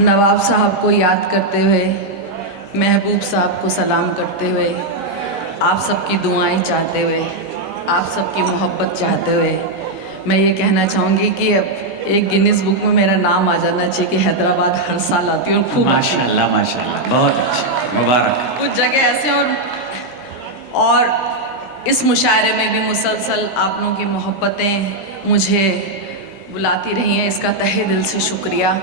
नवाब साहब को याद करते हुए, महबूब साहब को सलाम करते हुए, आप सबकी दुआएं चाहते हुए, आप सबकी मोहब्बत चाहते हुए मैं ये कहना चाहूँगी कि अब एक गिनीज बुक में मेरा नाम आ जाना चाहिए कि हैदराबाद हर साल आती है और खूब माशाल्लाह माशाल्लाह, बहुत अच्छा, मुबारक। कुछ जगह ऐसे और इस मुशायरे में भी मुसलसल आप लोगों की मोहब्बतें मुझे बुलाती रही हैं, इसका तहे दिल से शुक्रिया।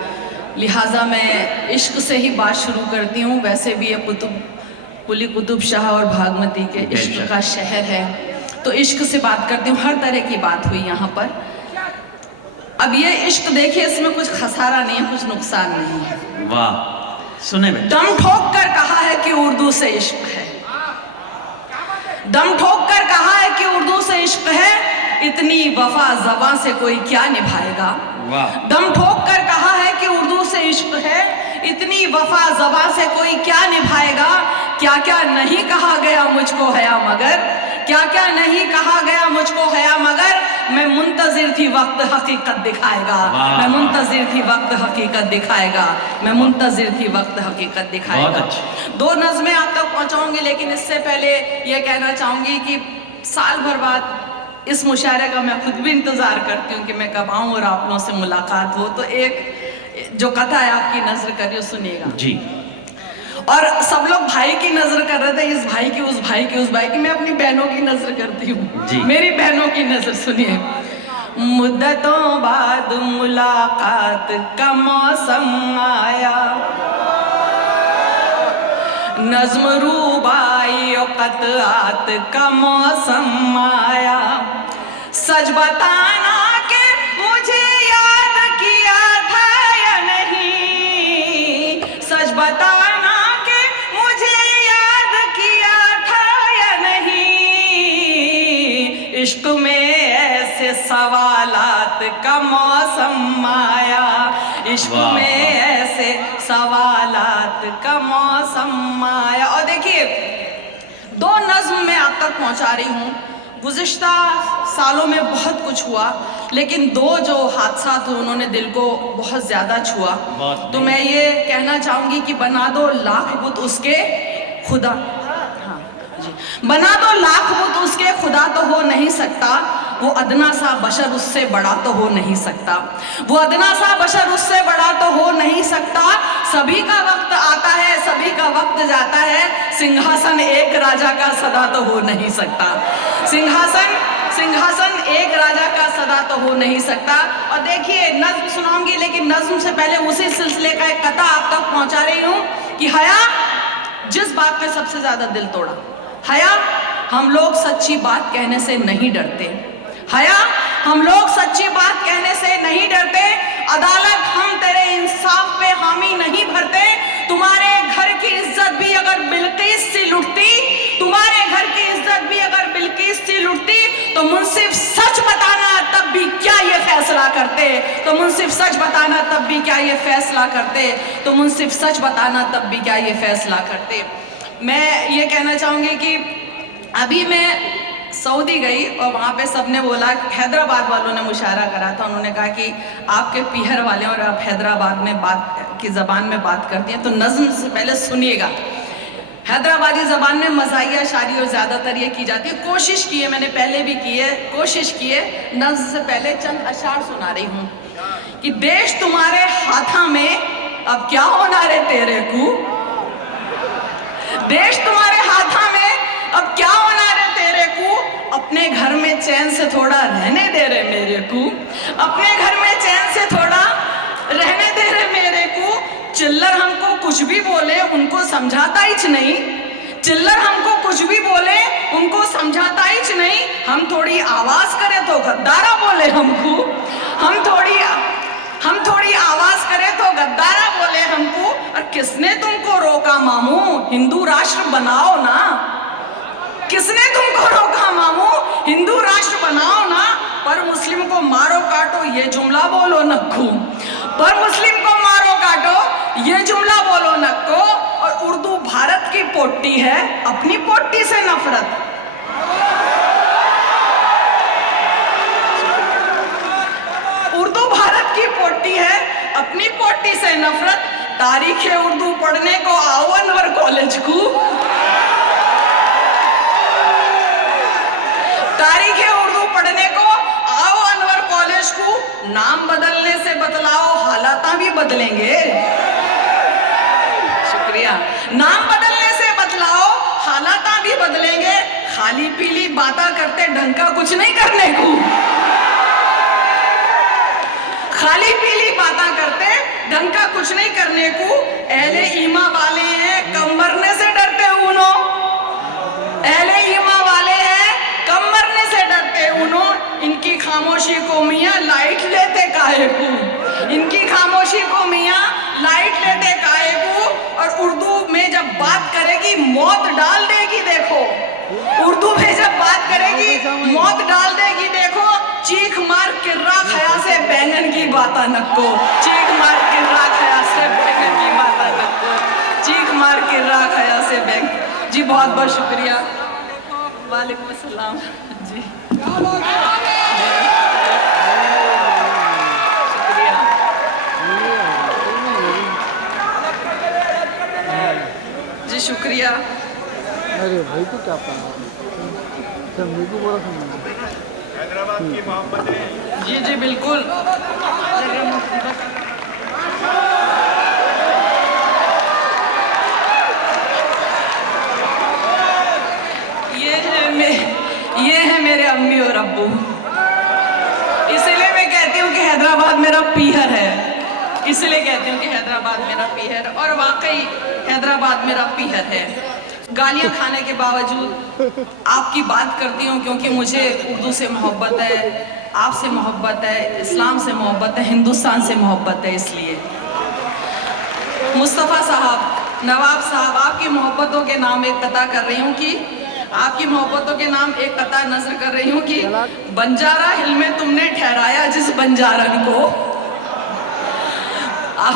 लिहाजा मैं इश्क से ही बात शुरू करती हूँ। वैसे भी ये कुली कुतुब शाह और भागमती के इश्क का शहर है, तो इश्क से बात करती हूँ। हर तरह की बात हुई यहाँ पर। अब ये इश्क देखिए, इसमें कुछ खसारा नहीं है, कुछ नुकसान नहीं है। वाह, सुने बेटा। दम ठोक कर कहा है कि उर्दू से इश्क है, दम ठोक कर कहा है कि उर्दू से इश्क है, इतनी वफा ज़बां से कोई क्या निभाएगा। दम ठोक कर कहा है कि उर्दू से इश्क है, इतनी वफा ज़बां से कोई क्या निभाएगा। क्या क्या नहीं कहा गया मुझको हया मगर, क्या क्या नहीं कहा गया मुझको हया मगर, मैं मुंतजिर थी वक्त हकीकत दिखाएगा। मैं मुंतजिर थी वक्त हकीकत दिखाएगा। मैं मुंतजिर थी वक्त हकीकत दिखाएगा। दो नज़में आप तक पहुंचाऊंगी, लेकिन इससे पहले ये कहना चाहूंगी कि साल भर बाद इस मुशायरे का मैं खुद भी इंतज़ार करती हूँ कि मैं कब आऊँ और आप लोगों से मुलाकात हो। तो एक जो कथा है आपकी नज़र करिए, सुनिएगा जी। और सब लोग भाई की नजर कर रहे थे, इस भाई की, उस भाई की, उस भाई की। मैं अपनी बहनों की नजर करती हूँ। मेरी बहनों की नजर सुनिए। मुद्दतों बाद मुलाकात का मौसम आया, नज़्म रूबाई और क़त्आत का मौसम आया। सच बताना के मुझे याद किया था या नहीं, सच बताना इश्क में ऐसे सवालात का मौसम आया, इश्क में ऐसे सवालात का मौसम आया। और देखिए, दो नज़्म मैं आप तक पहुंचा रही हूँ। गुज़िश्ता सालों में बहुत कुछ हुआ, लेकिन दो जो हादसा थे उन्होंने दिल को बहुत ज़्यादा छुआ। तो मैं ये कहना चाहूँगी कि बना दो लाख बुत उसके खुदा, बना दो लाख बुत उसके खुदा तो हो नहीं सकता, वो अदना सा बशर उससे बड़ा तो हो नहीं सकता, वो अदना सा बशर उससे बड़ा तो हो नहीं सकता। सभी का वक्त आता है, सभी का वक्त जाता है, सिंहासन एक राजा का सदा तो हो नहीं सकता, सिंहासन एक राजा का सदा तो हो नहीं सकता। और देखिए, नज़्म सुनाऊंगी, लेकिन नज़्म से पहले उसी सिलसिले का एक कथा आप तक पहुंचा रही हूँ कि हया जिस बात पे सबसे ज्यादा दिल तोड़ा। हया, हम लोग सच्ची बात कहने से नहीं डरते। हया, हम लोग सच्ची बात कहने से नहीं डरते। अदालत, हम तेरे इंसाफ पे हामी नहीं भरते। तुम्हारे घर की इज्जत भी अगर बिल्किस सी लुटती, तुम्हारे घर की इज्जत भी अगर बिल्किस सी लुटती, तो मुंसिफ सच बताना तब भी क्या ये फैसला करते, तो मुंसिफ सच बताना तब भी क्या ये फैसला करते, तो मुंसिफ सच बताना तब भी क्या ये फैसला करते। मैं ये कहना चाहूँगी कि अभी मैं सऊदी गई और वहाँ पे सबने बोला, हैदराबाद वालों ने मुशायरा करा था, उन्होंने कहा कि आपके पीहर वाले और आप हैदराबाद में बात की ज़बान में बात करती हैं, तो नज़्म से पहले सुनिएगा। हैदराबादी ज़बान में मज़ाहिया शायरी और ज़्यादातर ये की जाती है। कोशिश की है, मैंने पहले भी की है, कोशिश की है। नज़्म से पहले चंद अशार सुना रही हूँ कि देश तुम्हारे हाथा में अब क्या होना रे तेरे को, देश तुम्हारे हाथा में अब क्या होना रे तेरे को, अपने घर में चैन से थोड़ा रहने दे रे मेरे को, अपने घर में चैन से थोड़ा रहने दे रे मेरे को। चिल्लर हमको कुछ भी बोले उनको समझाता ही नहीं, चिल्लर हमको कुछ भी बोले उनको समझाता ही नहीं। हम थोड़ी आवाज करें तो गद्दारा बोले हमको, हम थोड़ी आवाज करें तो गद्दारा बोले हमको। और किसने तुमको रोका मामू, हिंदू राष्ट्र बनाओ ना, किसने तुमको रोका मामू, हिंदू राष्ट्र बनाओ ना। पर मुस्लिम को मारो काटो ये जुमला बोलो नक्कू, पर मुस्लिम को मारो काटो ये जुमला बोलो नक्को। और उर्दू भारत की पोटी है, अपनी पोटी से नफरत, उर्दू भारत की पोटी है, अपनी पोटी से नफरत। तारीख उर्दू पढ़ने को आओ अनवर कॉलेज को, तारीख उर्दू पढ़ने को आओ अनवर कॉलेज को। नाम बदलने से बदलाओ, हालात भी बदलेंगे। शुक्रिया। नाम बदलने से बदलाओ, हालात भी बदलेंगे। खाली पीली बातें करते ढंग का कुछ नहीं करने को, खाली पीली बातें करते ढंग का कुछ नहीं करने को। अहले ईमा वाले हैं, कम मरने से डरते उनो, अहले ईमा वाले हैं, कम मरने से डरते उनो। इनकी खामोशी को मियाँ लाइट लेते काहे को, इनकी खामोशी को मियाँ लाइट लेते काहे को। और उर्दू में जब बात करेगी मौत डाल देगी देखो, उर्दू में जब बात करेगी मौत डाल देगी देखो। चीख मार किर्रा खया से बैंगन की बाता नक्को, चीख मार किर्रा खया से बैंगन की बाता नक्को, चीख मार किर्रा खया से बैंगन। जी बहुत बहुत शुक्रिया। वालेकुम अस्सलाम जी। जी शुक्रिया। अरे भाई तो क्या पढ़ा मेरे को बोला समझ हैदराबाद की मोहब्बतें। जी जी बिल्कुल। ये है मेरे अम्मी और अब्बू। इसलिए मैं कहती हूँ कि हैदराबाद मेरा पीहर है, इसलिए कहती हूँ कि हैदराबाद मेरा पीहर, और वाकई हैदराबाद मेरा पीहर है। गालियाँ खाने के बावजूद आपकी बात करती हूँ क्योंकि मुझे उर्दू से मोहब्बत है, आपसे मोहब्बत है, इस्लाम से मोहब्बत है, हिंदुस्तान से मोहब्बत है। इसलिए मुस्तफ़ा साहब, नवाब साहब, आपकी मोहब्बतों के नाम एक कथा कर रही हूँ कि आपकी मोहब्बतों के नाम एक कथा नजर कर रही हूँ कि बंजारा हिल में तुमने ठहराया जिस बंजारन को,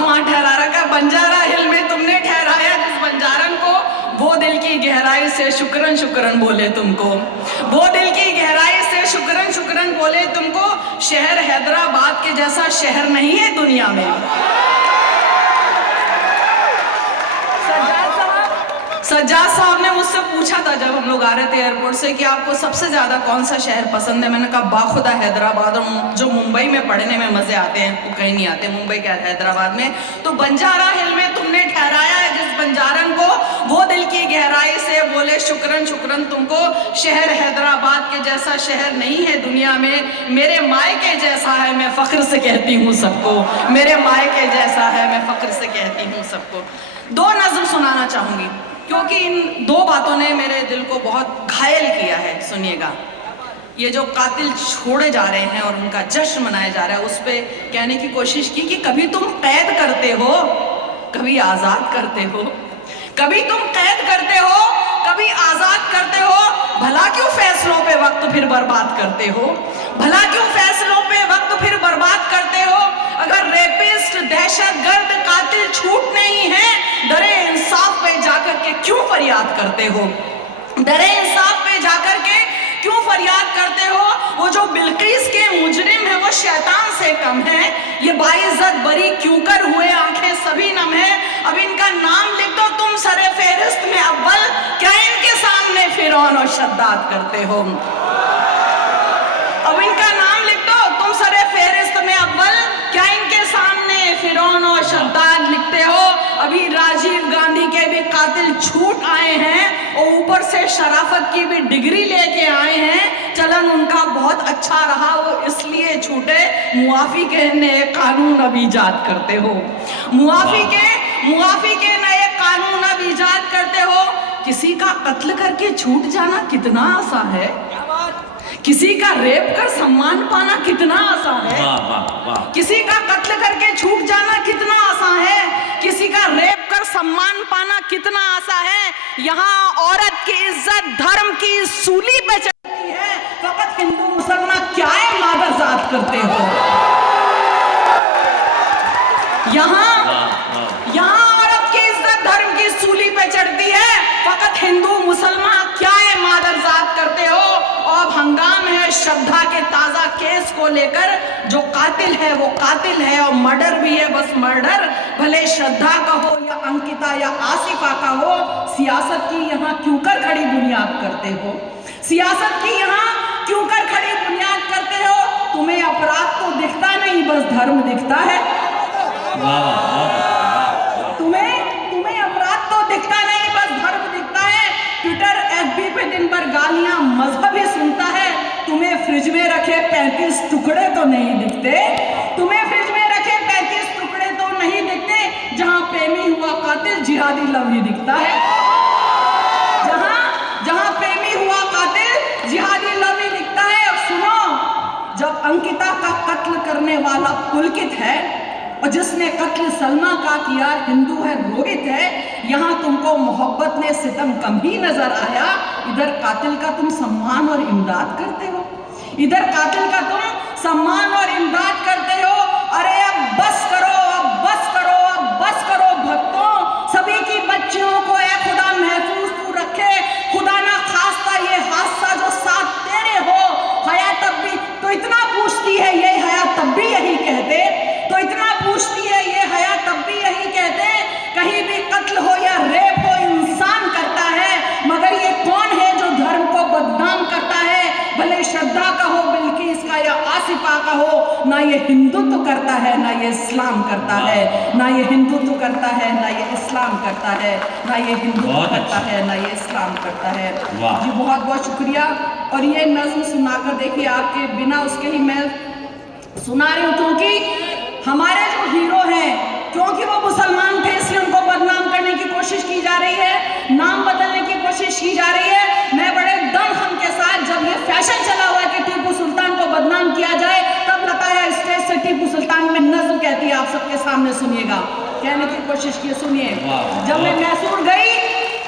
वहाँ ठहरा रखा, बंजारा हिल में तुमने ठहराया जिस बंजारन को, वो दिल की गहराई से शुक्रन शुक्रन बोले तुमको, वो दिल की गहराई से शुक्रन शुक्रन बोले तुमको। शहर हैदराबाद के जैसा शहर नहीं है दुनिया में। सज्जाद साहब ने मुझसे पूछा था जब हम लोग आ रहे थे एयरपोर्ट से कि आपको सबसे ज़्यादा कौन सा शहर पसंद है। मैंने कहा बाखुदा हैदराबाद, और जो मुंबई में पढ़ने में मज़े आते हैं वो कहीं नहीं आते मुंबई के हैदराबाद में। तो बंजारा हिल में तुमने ठहराया है जिस बंजारन को, वो दिल की गहराई से बोले शुक्रन शुक्रन तुमको। शहर हैदराबाद के जैसा शहर नहीं है दुनिया में, मेरे मायके जैसा है, मैं फ़ख्र से कहती हूँ सबको, मेरे मायके जैसा है, मैं फ़ख्र से कहती हूँ सबको। दो नज़्म सुनाना चाहूँगी क्योंकि इन दो बातों ने मेरे दिल को बहुत घायल किया है। सुनिएगा, ये जो कातिल छोड़े जा रहे हैं और उनका जश्न मनाया जा रहा है, उस पर कहने की कोशिश की कि कभी तुम कैद करते हो, कभी आज़ाद करते हो, कभी तुम कैद करते हो, कभी आज़ाद करते हो। भला क्यों फैसलों पे वक्त फिर बर्बाद करते हो, भला क्यों फैसलों पे वक्त फिर बर्बाद करते हो। अगर रेपिस्ट, दहशतगर्द, कातिल छूटने ही है, दरे इंसाफ पे जाकर के क्यों फरियाद करते हो, दरे इंसाफ पे जाकर के क्यों फरियाद करते हो। वो जो बिल्किस के मुजरिम है वो शैतान से कम है, ये बाइज्जत बरी क्यों कर हुए आंखें सभी नम है। अब इनका नाम लिख दो तुम सरे फेहरिस्त में अव्वल, क्या इनके सामने फिरौन और शद्दाद करते हो। अब इनका नाम लिख दो तुम सरे फेहरिस्त में अव्वल, क्या इनके सामने फिरौन और शद्दाद लिखते हो। अभी राजीव गांधी के भी कातिल छूट आए हैं और ऊपर से शराफत की भी डिग्री लेके आए हैं। चलन उनका बहुत अच्छा रहा, वो इसलिए छूटे, मुआफी के नए कानून अब ईजाद करते हो, मुआफी के नए कानून अब ईजाद करते हो। किसी का कत्ल करके छूट जाना कितना आसान है, किसी का रेप कर सम्मान पाना कितना आसान है, वाह वाह वाह। किसी का कत्ल करके छूट जाना कितना आसान है, किसी का रेप कर सम्मान पाना कितना आसान है। यहाँ औरत की इज्जत धर्म की सूली पे चढ़ती है, फकत हिंदू मुसलमान क्या है मादरजात करते हो। यहाँ औरत की इज्जत धर्म की सूली पे चढ़ती है, फकत हिंदू मुसलमान क्या है मादरजात करते हो। अब हंगाम है श्रद्धा के ताजा केस को लेकर। जो कातिल है वो कातिल है और मर्डर भी है बस मर्डर। भले श्रद्धा का हो या अंकिता या आसिफा का हो, सियासत की यहाँ क्यों कर खड़ी बुनियाद करते हो? सियासत की यहाँ क्यों कर खड़ी बुनियाद करते हो? तुम्हें अपराध तो दिखता नहीं, बस धर्म दिखता है। तुम्हें अपराध तो दिखता नहीं, बस धर्म दिखता है। ट्विटर एफबी पे दिन भर गालियां मजहब ही सुनता है। तुम्हें फ्रिज में रखे 35 टुकड़े तो नहीं दिखते। तुम्हें फ्रिज में रखे 35 टुकड़े तो नहीं दिखते। जहां प्रेमी हुआ कातिल जिहादी लव ही दिखता है। जहां प्रेमी हुआ कातिल जिहादी लव ही दिखता है। अब सुनो, जब अंकिता का कत्ल करने वाला पुलकित है और जिसने कत्ल सलमा का किया हिंदू है, रोहित है, यहाँ तुमको मोहब्बत में सितम कम ही नजर आया। इधर कातिल का तुम सम्मान और इमदाद करते हो। इधर कातिल का तुम सम्मान और इमदाद करते हो। अरे अब बस करो, अब बस करो, अब बस करो भक्तों। सभी की बच्चियों को ए खुदा महफूज तू रखे। खुदा ना खास्ता ये हादसा जो साथ तेरे हो। हया तब भी तो इतना पूछती है ये हया तब भी यही कहते। तो इतना पूछती है ये हया तब भी यही कहते। कहीं भी कत्ल हो या रेप हो इंसान करता है, मगर ये कौन है जो धर्म को बदनाम करता है? भले श्रद्धा का हो, बिल्किस का या आसिफा का हो, ना ये हिंदुत्व करता है ना ये इस्लाम करता है। ना ये हिंदुत्व करता है ना ये इस्लाम करता है। ना ये हिंदुत्व करता है ना ये इस्लाम करता है। जी बहुत बहुत शुक्रिया। और ये नज्म सुनाकर देखिए, आपके बिना उसके ही मैं सुना रही हूँ, क्योंकि हमारे जो हीरो हैं, क्योंकि वो मुसलमान थे इसलिए उनको बदनाम करने की कोशिश की जा रही है, नाम बदलने की कोशिश की जा रही है। मैं बड़े दमखम के साथ, जब ये फैशन चला हुआ है कि टीपू सुल्तान को बदनाम किया जाए, तब लगाया स्टेज से टीपू सुल्तान में नज्म कहती है, आप सबके सामने सुनिएगा, कहने की कोशिश की। सुनिए, जब मैं मैसूर गई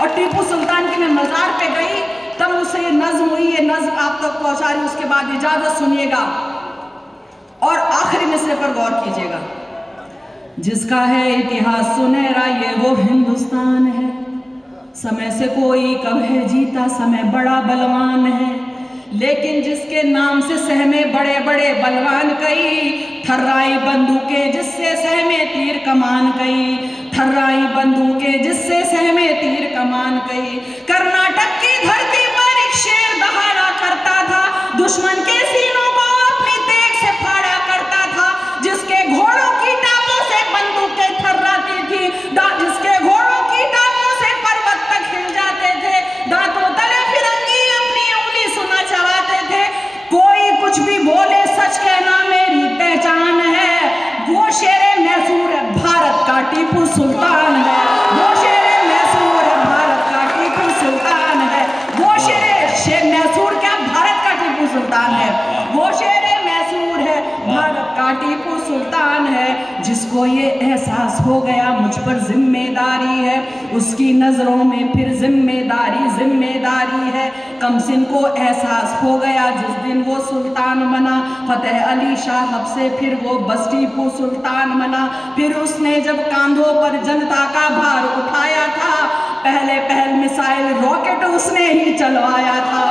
और टीपू सुल्तान की मैं मजार पे गई, तब मुझसे ये नज्म हुई। ये नज्म आप तक पहुंचा रही, उसके बाद इजाजत सुनिएगा और आखिरी मिसरे पर गौर कीजिएगा। जिसका है इतिहास सुनहरा ये वो हिंदुस्तान है। समय से कोई कब है जीता, समय बड़ा बलवान है। लेकिन जिसके नाम से सहमे बड़े बड़े बलवान कई, थर्राई बंदूकें जिससे सहमे तीर कमान कई। थर्राई बंदूकें जिससे सहमे तीर कमान कई। कर्नाटक की धरती पर एक शेर दहाड़ा करता था, दुश्मन के सीनों को अपनी तेग से फाड़ा करता था। जिसके घोड़ों की टापों से बंदूकें थर्राती थी, जिसके घोड़ों की टापों से पर्वत तक हिल जाते थे। दांतों तले फिरंगी अपनी उंगली सुना चबाते थे। कोई कुछ भी बोले सच कहना मेरी पहचान है। वो शेरे मैसूर भारत का टीपू सुल्तान है। वो शेरे मैसूर भारत का टीपू सुल्तान है। वो शेर मैसूर क्या भारत का टीपू सुल्तान है। वो शेरे मैसूर है भारत का टीपू सुल्तान है। जिसको ये एहसास हो गया मुझ पर जिम्मेदारी है, उसकी नजरों में फिर जिम्मेदारी है। कमसिन को एहसास हो गया जिस दिन वो सुल्तान बना, फतेह अली शाह से फिर वो बस टीपू सुल्तान बना। फिर उसने जब कांधों पर जनता का भार उठाया था, पहल मिसाइल रॉकेट उसने ही चलवाया था।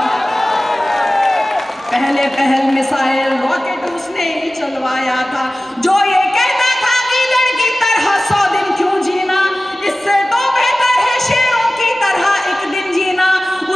पहल मिसाइल रॉकेट उसने ही चलवाया था। जो ये कहता था कि लड़की तरह 100 दिन क्यों जीना, इससे तो बेहतर है शेरों की तरह एक दिन जीना।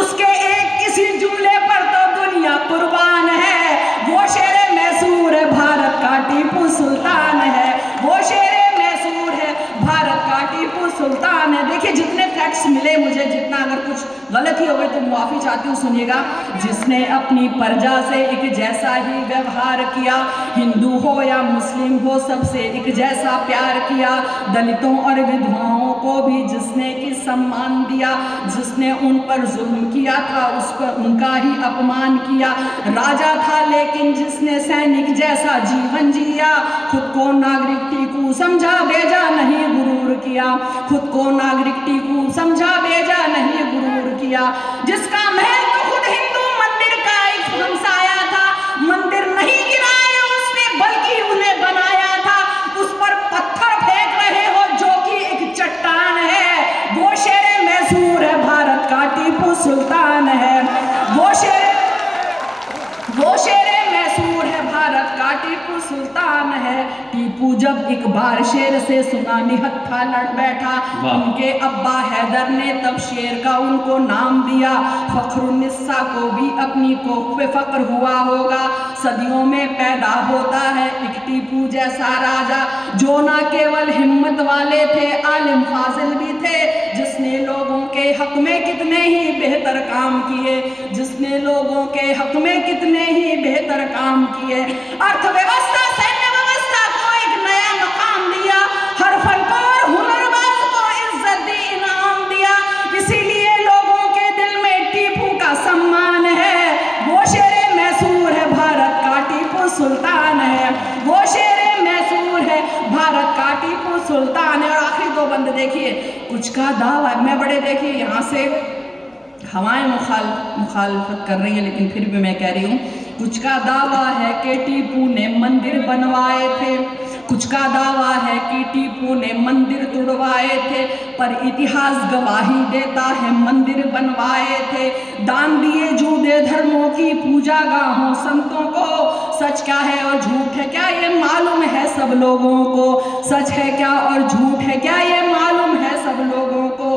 उसके एक किसी जुमले पर तो दुनिया कुर्बान है। वो शेरे मैसूर है भारत का टीपू सुल्तान है। वो शेरे मैसूर है भारत का टीपू सुल्तान है। देखिए जितने फैक्ट्स मिले मुझे, जितना अगर कुछ गलती हो गई तो माफी चाहती हूँ, सुनिएगा। जिसने अपनी प्रजा से एक जैसा ही व्यवहार किया, हिंदू हो या मुस्लिम हो सबसे एक जैसा प्यार किया। दलितों और विधवाओं को भी जिसने की सम्मान दिया, जिसने उन पर जुल्म किया था उस पर उनका ही अपमान किया। राजा था लेकिन जिसने सैनिक जैसा जीवन जिया, खुद को नागरिक टीकू समझा बेजा नहीं गुरूर किया। खुद को नागरिक टीकू समझा बेजा नहीं गुरूर किया। जिसका महल तो खुद हिंदू मंदिर का एक हमसाया था, मंदिर नहीं गिराया उसने बल्कि उन्हें बनाया था। उस पर पत्थर फेंक रहे हो जो कि एक चट्टान है। वो शेरे मैसूर है भारत का टीपू सुल्तान है। वो शेरे टीपू जब एक बार शेर से सुना निहत्था लड़ बैठा, वाह। उनके अब्बा हैदर ने तब शेर का उनको नाम दिया। फखरुन्निसा को भी अपनी कोख पे फक्र हुआ होगा, सदियों में पैदा होता है एक टीपू जैसा राजा, जो ना केवल हिम्मत वाले थे आलिम फाजिल भी थे, जिसने लोगों के हक में कितने ही बेहतर काम किए, जिसने लोगों के हक में कितने ही बेहतर काम किए। अर्थव्यवस्था सैन्य व्यवस्था को एक नया मकाम दिया, हर फनकार हुनरबाज को इज्जत दी, इनाम दिया, इसीलिए लोगों के दिल में टीपू का सम्मान है। वो शेरे मैसूर है भारत का टीपू सुल्तान है, वो शेरे मैसूर है भारत का टीपू सुल्तान है। और आखिरी दो बंद देखिए, कुछ का दावा, मैं बड़े देखिए यहाँ से हवाएं मुखालफत कर रही हैं, लेकिन फिर भी मैं कह रही हूँ, कुछ का दावा है कि टीपू ने मंदिर बनवाए थे, कुछ का दावा है कि टीपू ने मंदिर तुड़वाए थे, पर इतिहास गवाही देता है मंदिर बनवाए थे। दान दिए जूदे धर्मों की पूजा गाहों संतों को, सच क्या है और झूठ है क्या ये मालूम है सब लोगों को, सच है क्या और झूठ है क्या ये मालूम है सब लोगों को।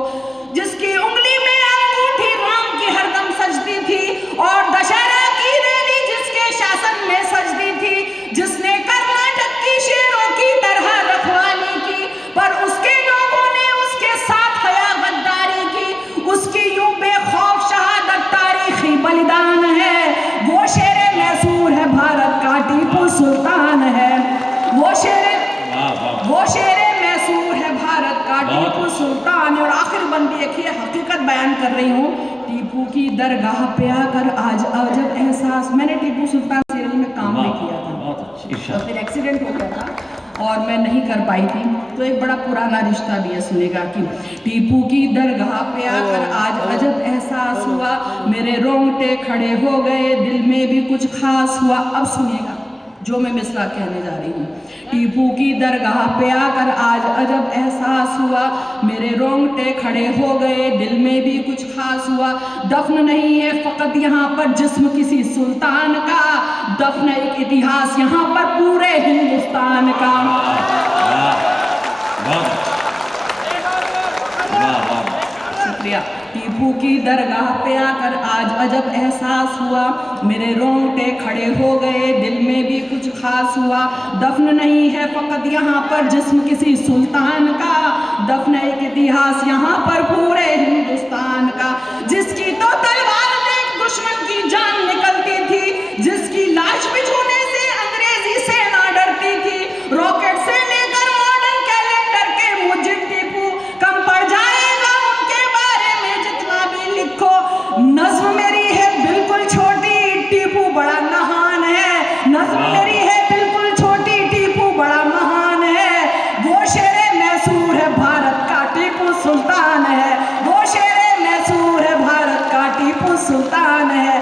जिसकी उंगली में अंगूठी राम की हरदम सजती थी और दशहरा की रैली जिसके शासन में सजती थी, जिसने कर्नाटक की शेरों की तरह रखवाली की, पर उसके लोगों ने उसके साथ हया गद्दारी की, उसकी यूं बेखौफ शहादत तारीखी बलिदान है। वो शेरे मैसूर है भारत का टीपू सुल्तान है, वो शेरे मैसूर है भारत का टीपू सुल्तान। और आखिर बंद देखिए, हकीकत बयान कर रही हूँ, टीपू की दरगाह पे आकर आज अजब एहसास, मैंने टीपू सुल्तान सीरियल में काम भी किया था, तो फिर एक्सीडेंट हो गया था और मैं नहीं कर पाई थी, तो एक बड़ा पुराना रिश्ता भी है सुनेगा कि टीपू की दरगाह पे आकर आज अजब एहसास हुआ, मेरे रोंगटे खड़े हो गए, दिल में भी कुछ खास हुआ। अब सुनिएगा जो मैं मिसरा कहने जा रही हूँ, टीपू की दरगाह पे आकर आज अजब एहसास हुआ, मेरे रोंगटे खड़े हो गए, दिल में भी कुछ खास हुआ। दफन नहीं है फकत यहाँ पर जिस्म किसी सुल्तान का, दफन एक इतिहास यहाँ पर पूरे हिंदुस्तान का। शुक्रिया। टीपू की दरगाह पे आकर आज अजब एहसास हुआ, मेरे रोंगटे खड़े हो गए, दिल में भी कुछ खास हुआ। दफन नहीं है फकत यहाँ पर जिस्म किसी सुल्तान का, दफन एक इतिहास यहाँ पर पूरे हिंदुस्तान का। जिसकी तो तलवार देख दुश्मन की जान निकलती थी, जिसकी लाश बिछोने से अंग्रेजी सेना डरती थी, रॉकेट से लेकर मॉडर्न कैलेंडर के मुजिब टीपू कम पड़ जाएगा उनके बारे में जितना भी लिखो। नज्म मेरी है बिल्कुल छोटी, टीपू बड़ा महान है, नज्म मेरी है बिल्कुल छोटी, टीपू बड़ा महान है। वो शेरे मैसूर है भारत का टीपू सुल्तान है, वो शेरे मैसूर है भारत का टीपू सुल्तान है।